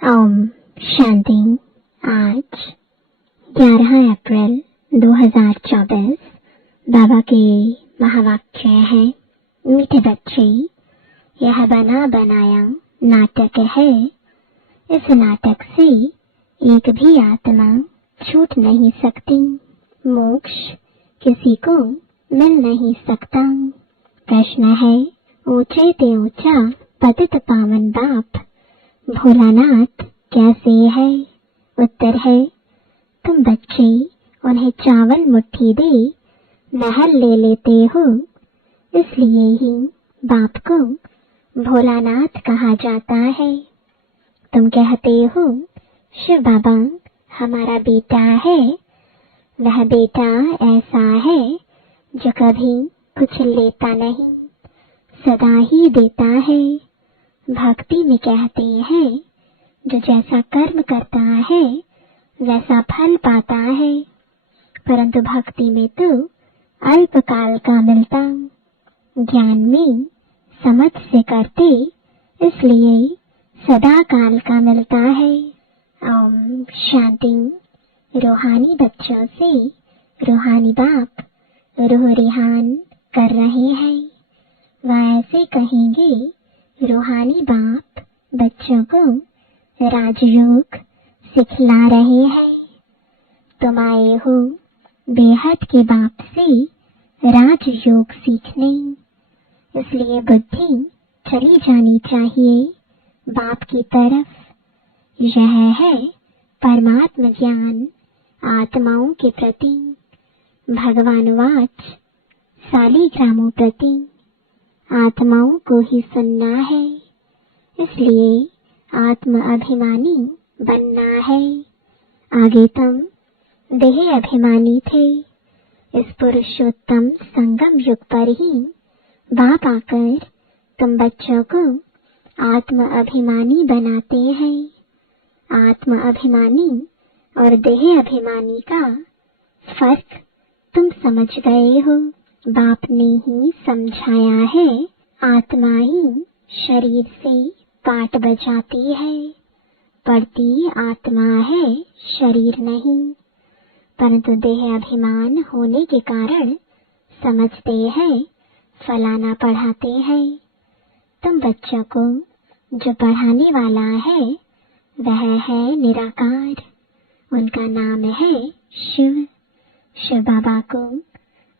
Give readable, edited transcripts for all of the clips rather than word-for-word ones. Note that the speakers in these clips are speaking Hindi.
ओम शांति। आज 11 अप्रैल 2024 बाबा के महावाक्य है, मीठे बच्चे, यह बना बनाया नाटक है। इस नाटक से एक भी आत्मा छूट नहीं सकती, मोक्ष किसी को मिल नहीं सकता। प्रश्न है, ऊंचे ते ऊंचा पतित पावन बाप भोलानाथ कैसे है? उत्तर है, तुम बच्चे उन्हें चावल मुट्ठी दे महल ले लेते हो, इसलिए ही बाप को भोलानाथ कहा जाता है। तुम कहते हो शिव बाबा हमारा बेटा है। वह बेटा ऐसा है जो कभी कुछ लेता नहीं, सदा ही देता है। भक्ति में कहते हैं, जो जैसा कर्म करता है वैसा फल पाता है, परंतु भक्ति में तो अल्पकाल का मिलता। ज्ञान में समझ से करते, इसलिए सदा काल का मिलता है। ओम शांति। रूहानी बच्चों से रूहानी बाप रूह रिहान कर रहे हैं। वह ऐसे कहेंगे, रूहानी बाप बच्चों को राजयोग सिखला रहे हैं। तुम आए हो बेहद के बाप से राजयोग सीखने, इसलिए बुद्धि चली जानी चाहिए बाप की तरफ। यह है परमात्म ज्ञान आत्माओं के प्रति। भगवान वाच सालिग्रामों प्रति आत्माओं को ही सुनना है, इसलिए आत्म अभिमानी बनना है। आगे तुम देह अभिमानी थे। इस पुरुषोत्तम संगम युग पर ही बाप आकर तुम बच्चों को आत्म अभिमानी बनाते हैं। आत्म अभिमानी और देह अभिमानी का फर्क तुम समझ गए हो। बाप ने ही समझाया है, आत्मा ही शरीर से पाट बजाती है, पढ़ती आत्मा है, शरीर नहीं। परंतु देह अभिमान होने के कारण समझते हैं फलाना पढ़ाते हैं। तुम बच्चों को जो पढ़ाने वाला है वह है निराकार, उनका नाम है शिव। शिव बाबा को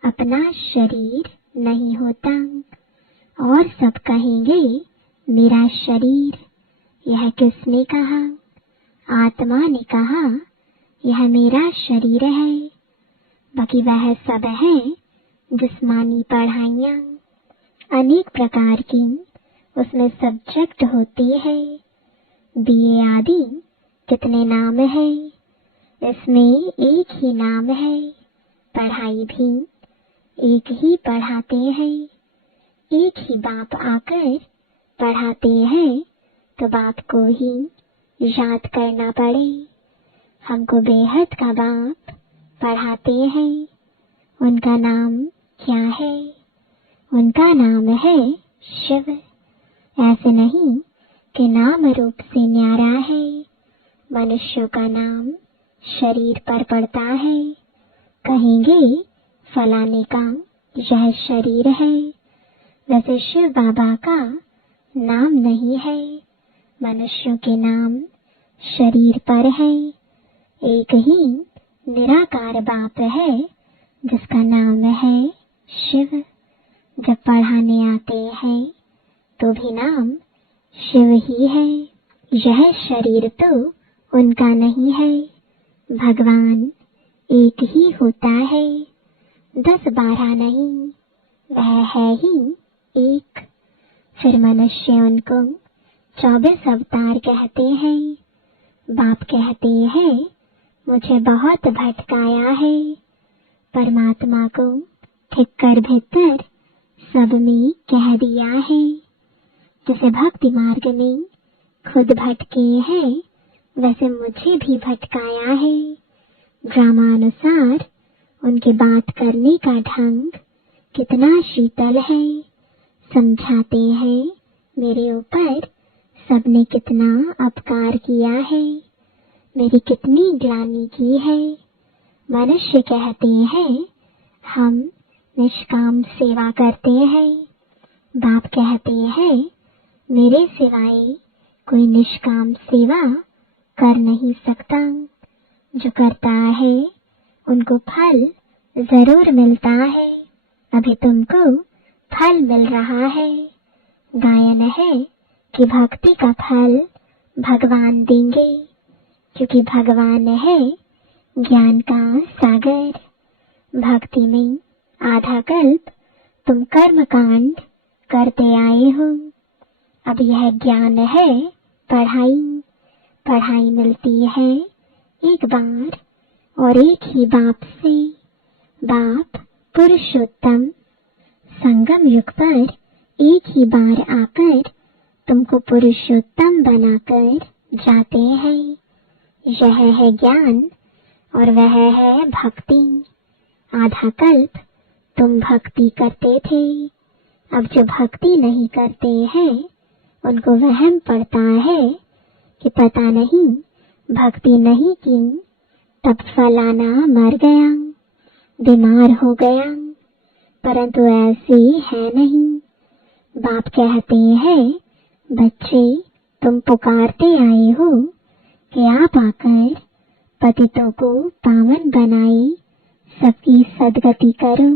अपना शरीर नहीं होता, और सब कहेंगे मेरा शरीर। यह किसने कहा? आत्मा ने कहा यह मेरा शरीर है। बाकी वह सब है जिस्मानी पढ़ाइयाँ, अनेक प्रकार की उसमें सब्जेक्ट होती है। बीए आदि कितने नाम है, इसमें एक ही नाम है। पढ़ाई भी एक ही पढ़ाते हैं, एक ही बाप आकर पढ़ाते हैं, तो बाप को ही याद करना पड़े। हमको बेहद का बाप पढ़ाते हैं। उनका नाम क्या है? उनका नाम है शिव। ऐसे नहीं कि नाम रूप से न्यारा है। मनुष्यों का नाम शरीर पर पड़ता है, कहेंगे फलाने का यह शरीर है। वैसे शिव बाबा का नाम नहीं है, मनुष्यों के नाम शरीर पर है। एक ही निराकार बाप है जिसका नाम है शिव। जब पढ़ाने आते हैं तो भी नाम शिव ही है। यह शरीर तो उनका नहीं है। भगवान एक ही होता है, 10-12 नहीं, वह है ही एक। फिर मनुष्य उनको 24 अवतार कहते हैं। बाप कहते हैं मुझे बहुत भटकाया है। परमात्मा को ठीक कर भीतर सब में कह दिया है। जैसे भक्ति मार्ग में खुद भटके हैं, वैसे मुझे भी भटकाया है। ड्रामानुसार उनके बात करने का ढंग कितना शीतल है। समझाते हैं मेरे ऊपर सबने कितना अपकार किया है, मेरी कितनी ग्लानि की है। मनुष्य कहते हैं हम निष्काम सेवा करते हैं। बाप कहते हैं मेरे सिवाय कोई निष्काम सेवा कर नहीं सकता। जो करता है उनको फल जरूर मिलता है। अभी तुमको फल मिल रहा है। गायन है कि भक्ति का फल भगवान देंगे, क्योंकि भगवान है ज्ञान का सागर। भक्ति में आधा कल्प तुम कर्म कांड करते आए हो। अब यह ज्ञान है पढ़ाई। पढ़ाई मिलती है एक बार और एक ही बाप से। बाप पुरुषोत्तम संगम युग पर एक ही बार आकर तुमको पुरुषोत्तम बनाकर जाते हैं। यह है ज्ञान और वह है भक्ति। आधा कल्प तुम भक्ति करते थे। अब जो भक्ति नहीं करते हैं उनको वहम पड़ता है कि पता नहीं भक्ति नहीं की तब फलाना मर गया, बीमार हो गया, परंतु ऐसे है नहीं। बाप कहते हैं बच्चे तुम पुकारते आए हो कि आप आकर पतितों को पावन बनाए, सबकी सदगति करो।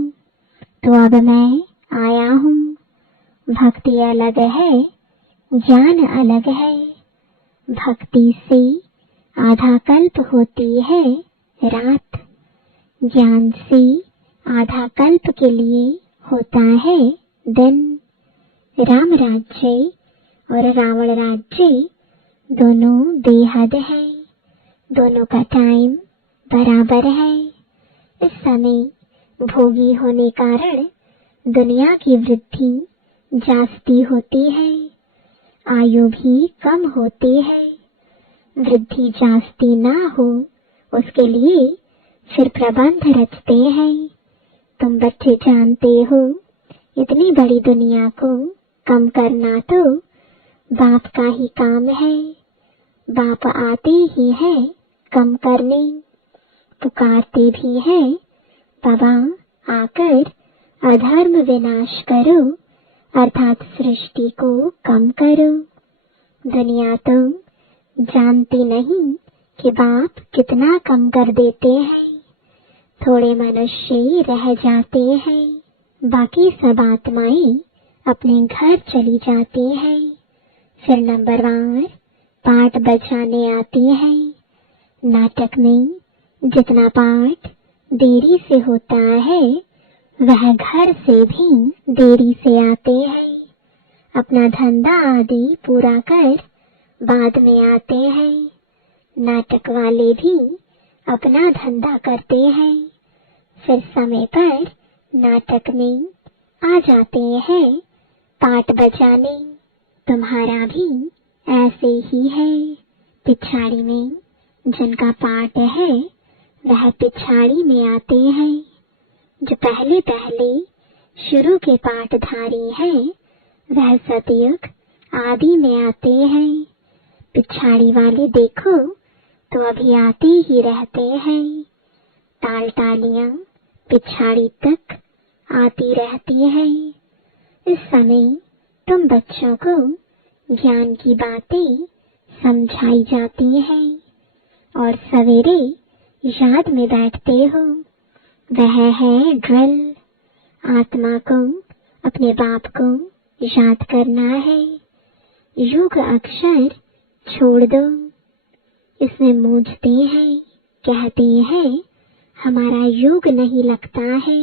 तो अब मैं आया हूँ। भक्ति अलग है, ज्ञान अलग है। भक्ति से आधा कल्प होती है रात, ज्ञान से आधा कल्प के लिए होता है दिन। राम राज्य और रावण राज्य दोनों बेहद है। दोनों का टाइम बराबर है। इस समय भोगी होने कारण दुनिया की वृद्धि जास्ती होती है, आयु भी कम होती है। वृद्धि जास्ती ना हो उसके लिए फिर प्रबंध रचते हैं। तुम बच्चे जानते हो इतनी बड़ी दुनिया को कम करना तो बाप का ही काम है। बाप आते ही है कम करने, पुकारते भी है बाबा आकर अधर्म विनाश करो, अर्थात सृष्टि को कम करो। दुनिया तो जानती नहीं कि बाप कितना कम कर देते हैं। थोड़े मनुष्य रह जाते हैं, बाकी सब आत्माएं अपने घर चली जाती हैं। फिर नंबरवार पाठ बजाने आती हैं। नाटक में जितना पाठ देरी से होता है वह घर से भी देरी से आते हैं। अपना धंधा आदि पूरा कर बाद में आते हैं। नाटक वाले भी अपना धंधा करते हैं, फिर समय पर नाटक में आ जाते हैं पाठ बजाने। तुम्हारा भी ऐसे ही है। पिछाड़ी में जिनका पाठ है वह पिछाड़ी में आते हैं। जो पहले पहले शुरू के पाठधारी हैं वह सतयुग आदि में आते हैं। पिछाड़ी वाले देखो तो अभी आते ही रहते हैं। ताल तालियां पिछाड़ी तक आती रहती हैं। इस समय तुम बच्चों को ज्ञान की बातें समझाई जाती हैं और सवेरे याद में बैठते हो। वह है ड्रिल। आत्मा को अपने बाप को याद करना है। युग अक्षर छोड़ दो। इसमें मूझते हैं, कहते हैं हमारा युग नहीं लगता है।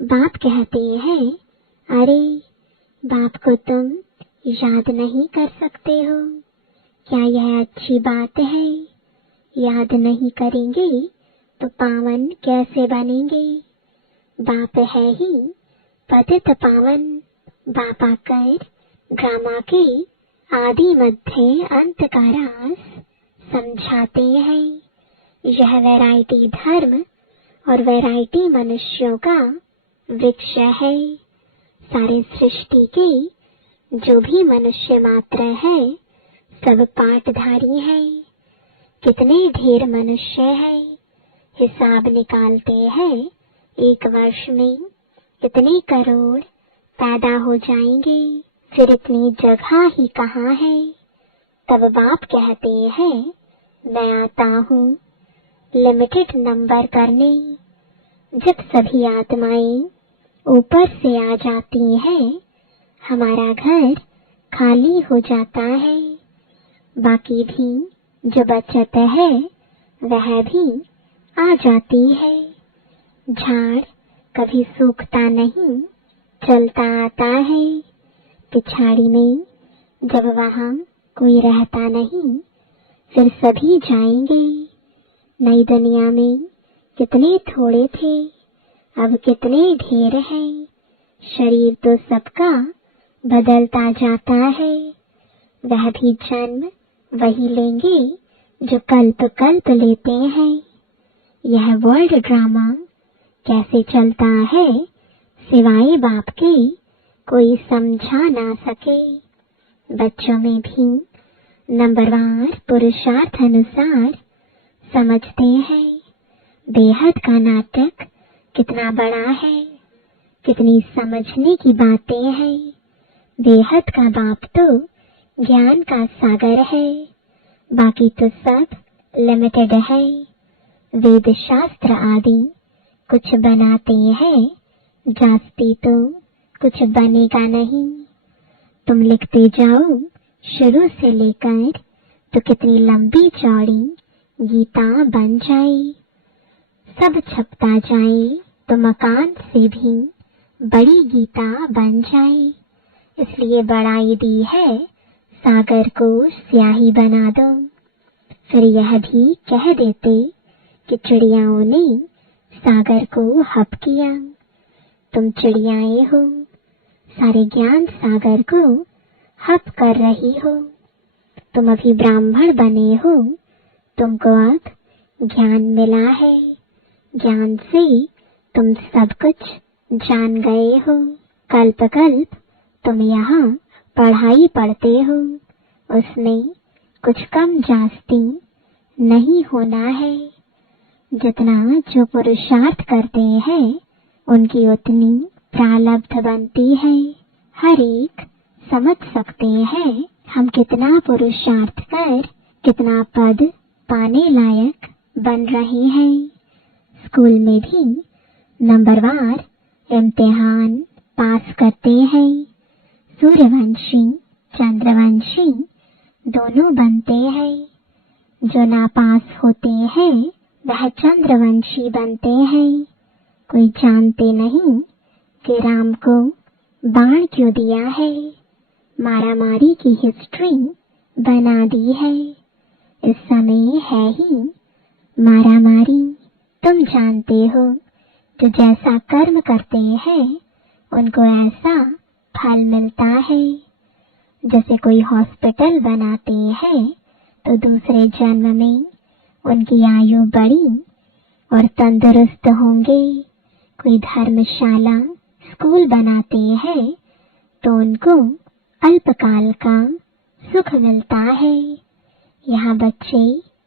बाप कहते हैं अरे बाप को तुम याद नहीं कर सकते हो, क्या यह अच्छी बात है? याद नहीं करेंगे तो पावन कैसे बनेंगे? बाप है ही पतित पावन। बाप आकर ड्रामा के आदि मध्य अंत का राज समझाते हैं। यह वैरायटी धर्म और वैरायटी मनुष्यों का वृक्ष है। सारे सृष्टि के जो भी मनुष्य मात्र है सब पाटधारी हैं, कितने ढेर मनुष्य हैं, हिसाब निकालते हैं एक वर्ष में इतने करोड़ पैदा हो जाएंगे, फिर इतनी जगह ही कहाँ है। तब बाप कहते हैं मैं आता हूँ लिमिटेड नंबर करने। जब सभी आत्माएं ऊपर से आ जाती हैं, हमारा घर खाली हो जाता है, बाकी भी जो बचत है वह भी आ जाती है। झाड़ कभी सूखता नहीं, चलता आता है। पिछाड़ी में जब वहाँ कोई रहता नहीं, फिर सभी जाएंगे। नई दुनिया में कितने थोड़े थे, अब कितने ढेर हैं। शरीर तो सबका बदलता जाता है, वह भी जन्म वही लेंगे जो कल्प कल्प लेते हैं। यह वर्ल्ड ड्रामा कैसे चलता है, सिवाय बाप के कोई समझा ना सके। बच्चों में भी नंबरवार पुरुषार्थ अनुसार समझते हैं बेहद का नाटक कितना बड़ा है, कितनी समझने की बातें हैं। बेहद का बाप तो ज्ञान का सागर है, बाकी तो सब लिमिटेड है। वेद शास्त्र आदि कुछ बनाते हैं, जास्ती तो कुछ बनेगा नहीं। तुम लिखते जाओ शुरू से लेकर तो कितनी लंबी चौड़ी गीता बन जाए। सब छपता जाए तो मकान से भी बड़ी गीता बन जाए। इसलिए बड़ाई दी है सागर को स्याही बना दो। फिर यह भी कह देते कि चिड़ियाओं ने सागर को हप किया। तुम चिड़ियाएं हो, सारे ज्ञान सागर को हप कर रही हो। तुम अभी ब्राह्मण बने हो, तुमको अब ज्ञान मिला है। ज्ञान से तुम सब कुछ जान गए हो। कल्प कल्प तुम यहाँ पढ़ाई पढ़ते हो, उसमें कुछ कम जास्ती नहीं होना है। जितना जो पुरुषार्थ करते हैं उनकी उतनी प्रारब्ध बनती है। हर एक समझ सकते हैं हम कितना पुरुषार्थ कर कितना पद पाने लायक बन रहे हैं। स्कूल में भी नंबरवार इम्तिहान पास करते हैं। सूर्यवंशी चंद्रवंशी दोनों बनते हैं। जो नापास होते हैं वह चंद्रवंशी बनते हैं। कोई जानते नहीं कि राम को बाण क्यों दिया है, मारामारी की हिस्ट्री बना दी है। इस समय है ही मारामारी। तुम जानते हो जो जैसा कर्म करते हैं उनको ऐसा फल मिलता है। जैसे कोई हॉस्पिटल बनाते हैं तो दूसरे जन्म में उनकी आयु बढ़ी और तंदुरुस्त होंगे। कोई धर्मशाला स्कूल बनाते हैं तो उनको अल्पकाल का सुख मिलता है। यहाँ बच्चे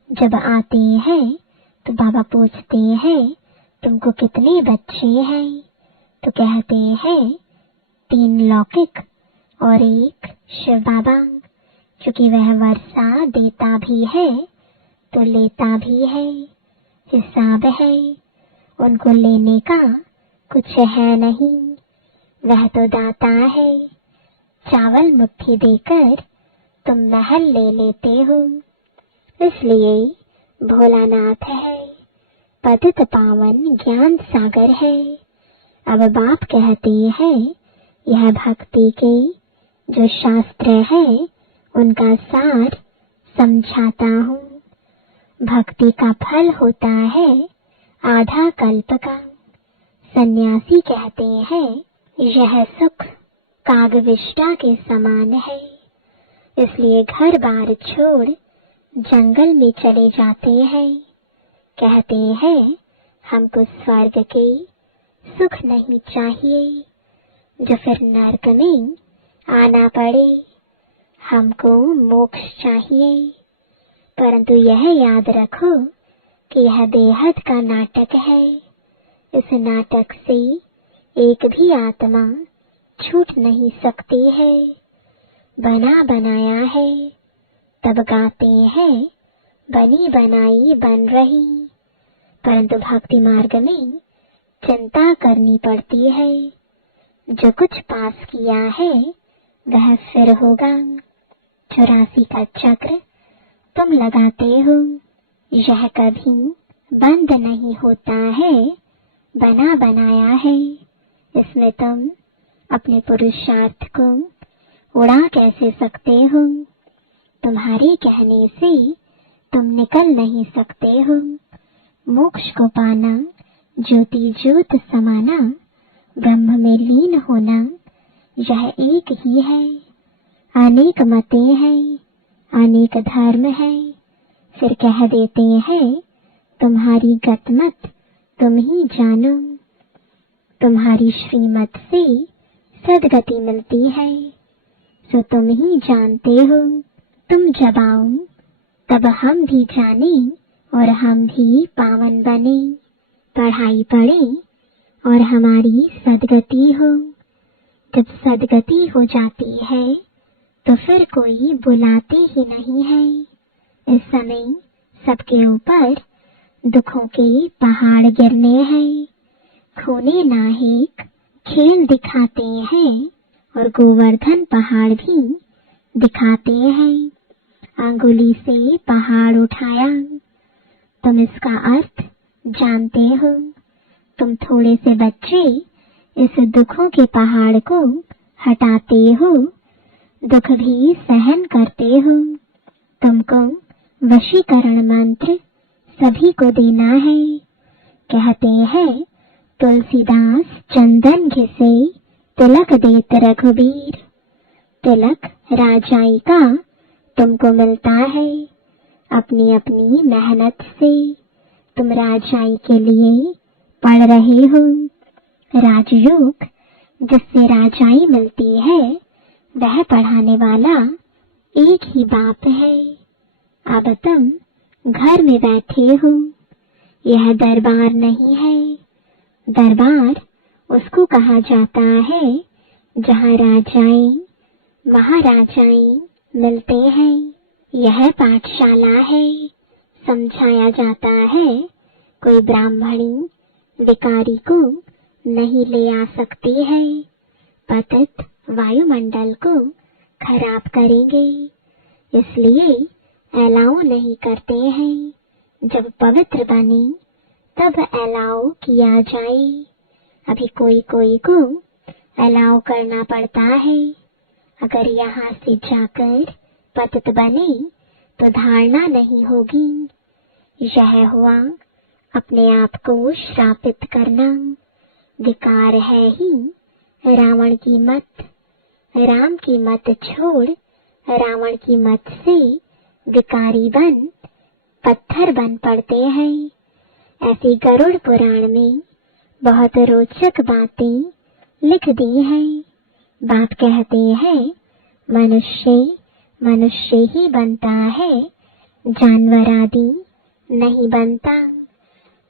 जब आते हैं तो बाबा पूछते हैं तुमको कितने बच्चे हैं, तो कहते हैं 3 लौकिक और 1 शिव बाबा। क्योंकि वह वर्षा देता भी है तो लेता भी है, हिसाब है। उनको लेने का कुछ है नहीं, वह तो दाता है। चावल मुट्ठी देकर तुम महल ले लेते हो, इसलिए भोलानाथ है। पतित पावन ज्ञान सागर है। अब बाप कहते हैं यह भक्ति के जो शास्त्र है उनका सार समझाता हूँ। भक्ति का फल होता है आधा कल्प का। सन्यासी कहते हैं यह सुख कागविष्टा के समान है, इसलिए घर बार छोड़ जंगल में चले जाते हैं। कहते हैं हमको स्वर्ग के सुख नहीं चाहिए जो फिर नरक में आना पड़े। हमको मोक्ष चाहिए, परंतु यह याद रखो कि यह बेहद का नाटक है। इस नाटक से एक भी आत्मा छूट नहीं सकती है। बना बनाया है, तब गाते हैं बनी बनाई बन रही, परंतु भक्ति मार्ग में चिंता करनी पड़ती है। जो कुछ पास किया है वह फिर होगा। 84 का चक्र तुम लगाते हो, यह कभी बंद नहीं होता है, बना बनाया है। इसमें तुम अपने पुरुषार्थ को उड़ा कैसे सकते हो? तुम्हारे कहने से तुम निकल नहीं सकते हो। मोक्ष को पाना, ज्योति ज्योत समाना, ब्रह्म में लीन होना, यह एक ही है। अनेक मतें हैं, अनेक धर्म है, फिर कह देते हैं तुम्हारी गतमत तुम ही जानो। तुम्हारी श्रीमत से सदगति मिलती है, सो तुम ही जानते हो। तुम जब आओ तब हम भी जाने और हम भी पावन बने। पढ़ाई पढ़े और हमारी सदगति हो। जब सदगति हो जाती है तो फिर कोई बुलाते ही नहीं है। इस समय सबके ऊपर दुखों के पहाड़ गिरने हैं। खूने नाहेक खेल दिखाते हैं और गोवर्धन पहाड़ भी दिखाते हैं। अंगुली से पहाड़ उठाया, तुम इसका अर्थ जानते हो। तुम थोड़े से बच्चे इस दुखों के पहाड़ को हटाते हो, दुख भी सहन करते हो। तुमको वशीकरण मंत्र सभी को देना है। कहते हैं तुलसीदास चंदन घिसे तिलक देत रघुबीर। तिलक राजाई का तुमको मिलता है अपनी अपनी मेहनत से। तुम राजाई के लिए पढ़ रहे हो। राजयोग जिससे राजाई मिलती है वह पढ़ाने वाला एक ही बाप है। अब तुम घर में बैठे हो, यह दरबार नहीं है। दरबार उसको कहा जाता है जहाँ राजाएं महाराजाएं मिलते हैं। यह पाठशाला है। समझाया जाता है कोई ब्राह्मणी विकारी को नहीं ले आ सकती है, पतित वायुमंडल को खराब करेंगे, इसलिए अलाउ नहीं करते हैं। जब पवित्र बने तब अलाउ किया जाए। अभी कोई कोई को अलाउ करना पड़ता है। अगर यहाँ से जाकर पतित बने तो धारणा नहीं होगी। यह हुआ अपने आप को श्रापित करना। विकार है ही रावण की मत। राम की मत छोड़ रावण की मत से विकारी बन पत्थर बन पड़ते हैं। ऐसी गरुड़ पुराण में बहुत रोचक बातें लिख दी हैं। बाप कहते हैं मनुष्य मनुष्य ही बनता है, जानवर आदि नहीं बनता।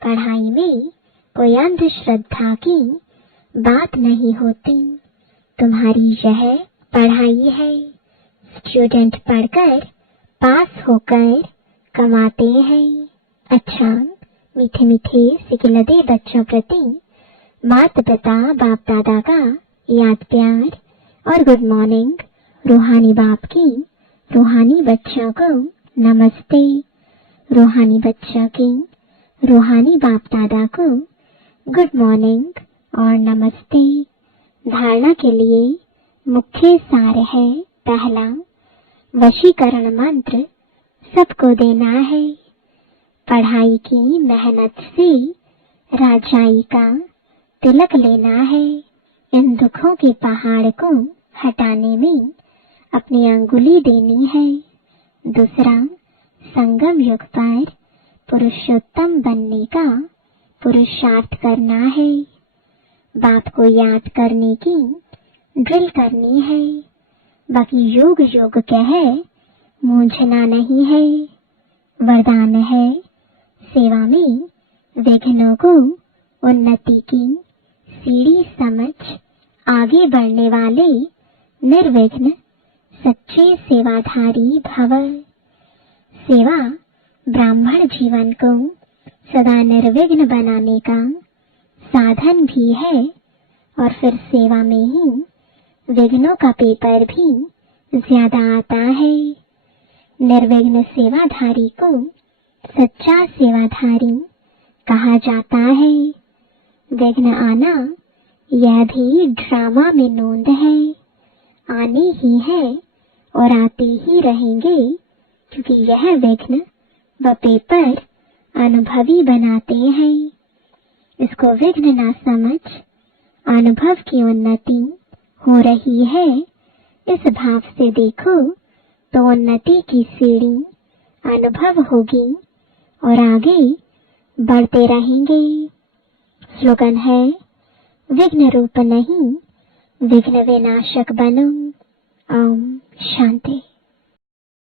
पढ़ाई में कोई अंधश्रद्धा की बात नहीं होती। तुम्हारी यह पढ़ाई है। स्टूडेंट पढ़कर पास होकर कमाते हैं। अच्छा, मीठे मीठे सिकिलदे बच्चों प्रति माता पिता बाप दादा का याद प्यार और गुड मॉर्निंग। रूहानी बाप की रूहानी बच्चों को नमस्ते। रूहानी बच्चों की रूहानी बाप दादा को गुड मॉर्निंग और नमस्ते। धारणा के लिए मुख्य सार है, पहला वशीकरण मंत्र सबको देना है। पढ़ाई की मेहनत से राजाई का तिलक लेना है। इन दुखों के पहाड़ को हटाने में अपनी अंगुली देनी है। दूसरा, संगम युग पर पुरुषोत्तम बनने का पुरुषार्थ करना है। बाप को याद करने की ड्रिल करनी है। बाकी योग योग कह मूंझना नहीं है। वरदान है सेवा में विघ्नों को उन्नति की सीढ़ी समझ आगे बढ़ने वाले निर्विघ्न सच्चे सेवाधारी भव। सेवा ब्राह्मण जीवन को सदा निर्विघ्न बनाने का साधन भी है और फिर सेवा में ही विघ्नों का पेपर भी ज्यादा आता है। निर्विघ्न सेवाधारी को सच्चा सेवाधारी कहा जाता है। विघ्न आना यह भी ड्रामा में नोंद है, आने ही है और आते ही रहेंगे, क्योंकि यह विघ्न व पेपर अनुभवी बनाते हैं। इसको विघ्न ना समझ अनुभव की उन्नति हो रही है, इस भाव से देखो तो उन्नति की सीढ़ी अनुभव होगी और आगे बढ़ते रहेंगे। स्लोगन है विघ्न रूप नहीं विघ्न विनाशक बनो। ओम शांति।